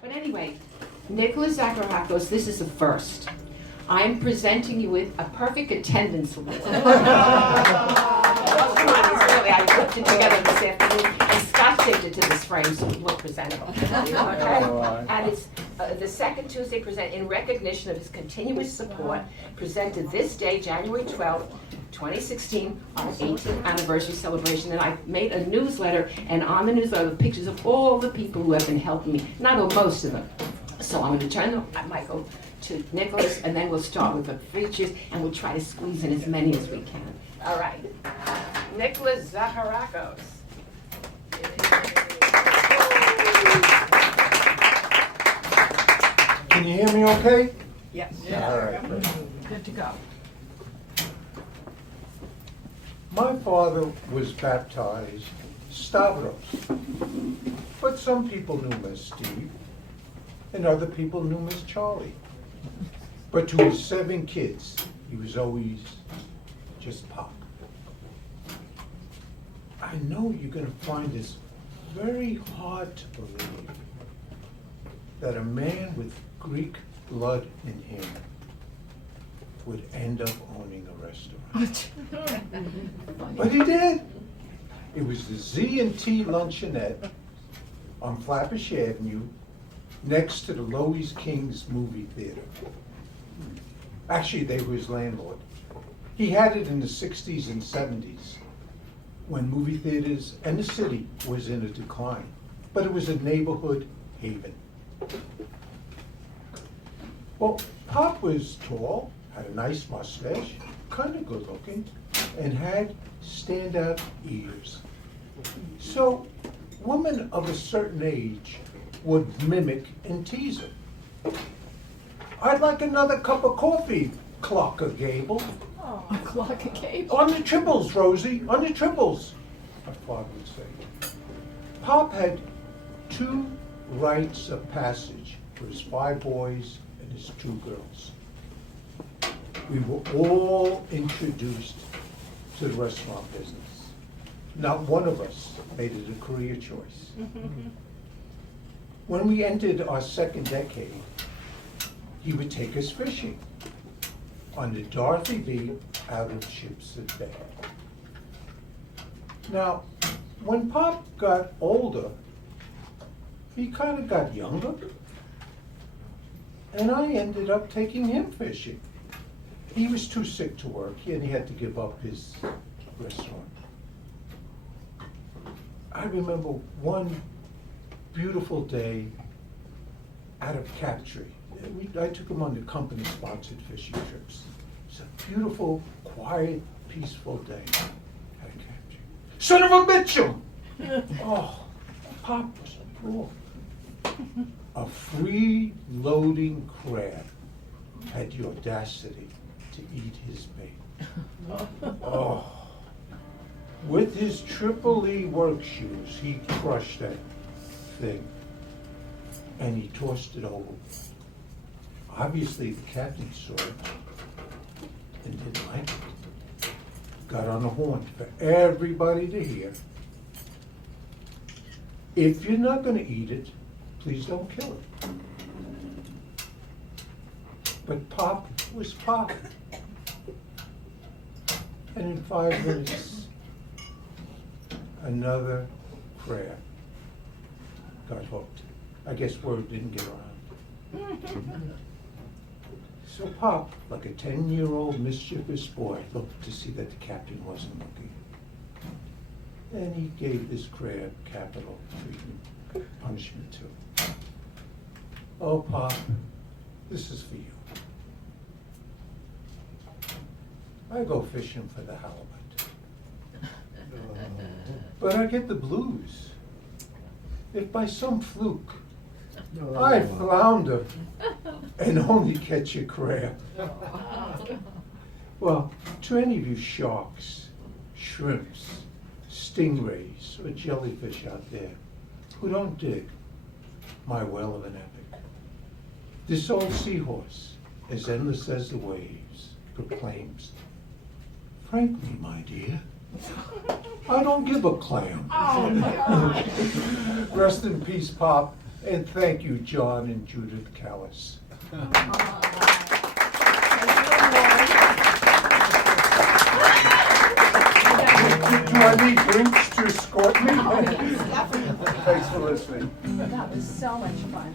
But anyway, Nicholas Zaharakos, this is a first. I'm presenting you with a perfect attendance award. Really, I put it together this afternoon, and Scott taped it to this frame so it looked presentable. Okay? And it's the second Tuesday present in recognition of his continuous support, presented this day, January 12th, 2016, our 18th anniversary celebration. And I made a newsletter, and on the newsletter, pictures of all the people who have been helping me. Not all, most of them. So I'm going to turn the mic over to Nicholas, and then we'll start with the features, and we'll try to squeeze in as many as we can. All right. Nicholas Zaharakos. Can you hear me okay? Yes. All right. Good to go. My father was baptized Stavros, but some people knew him as Steve, and other people knew him as Charlie. But to his 7 kids, he was always just Pop. I know you're going to find this very hard to believe that a man with Greek blood in him would end up owning a restaurant. But he did. It was the Z&T Luncheonette on Flatbush Avenue next to the Loews Kings movie theater. Actually, they were his landlord. He had it in the 60s and 70s when movie theaters and the city was in a decline. But it was a neighborhood haven. Well, Pop was tall, had a nice mustache, kind of good looking, and had standout ears. So women of a certain age would mimic and tease him. I'd like another cup of coffee, Clocker Gable. Oh, Clocker Gable. On the triples, Rosie, on the triples, my father would say. Pop had 2 rites of passage for his 5 boys and his 2 girls. We were all introduced to the restaurant business. Not one of us made it a career choice. When we entered our 2nd decade, he would take us fishing on the Dorothy B out of Chipset Bay. Now, when Pop got older, he kind of got younger, and I ended up taking him fishing. He was too sick to work, and he had to give up his restaurant. I remember one beautiful day out of Captree. I took him on the company-sponsored fishing trips. It's a beautiful, quiet, peaceful day out of Captree. Son of a Mitchell! Oh, Pop was poor. A free-loading crab had the audacity to eat his bait. Oh. With his Triple E work shoes, he crushed that thing, and he tossed it over. Obviously, the captain saw it and didn't like it. Got on the horn for everybody to hear. If you're not going to eat it, please don't kill it. But Pop was Pop. And in 5 minutes, another crab got hooked. I guess word didn't get around. So Pop, like a 10-year-old mischievous boy, looked to see that the captain wasn't looking. And he gave this crab capital treatment, punishment too. Oh, Pop, this is for you. I go fishing for the halibut. But I get the blues if by some fluke I flounder and only catch a crab. Well, to any of you sharks, shrimps, stingrays, or jellyfish out there who don't dig my well of an epic, this old seahorse, as endless as the waves, proclaims, frankly, my dear, I don't give a clam. Oh, my God. Rest in peace, Pop. And thank you, John and Judith Callis. Do I need drinks to escort me? Oh, yes, definitely. Thanks for listening. That was so much fun.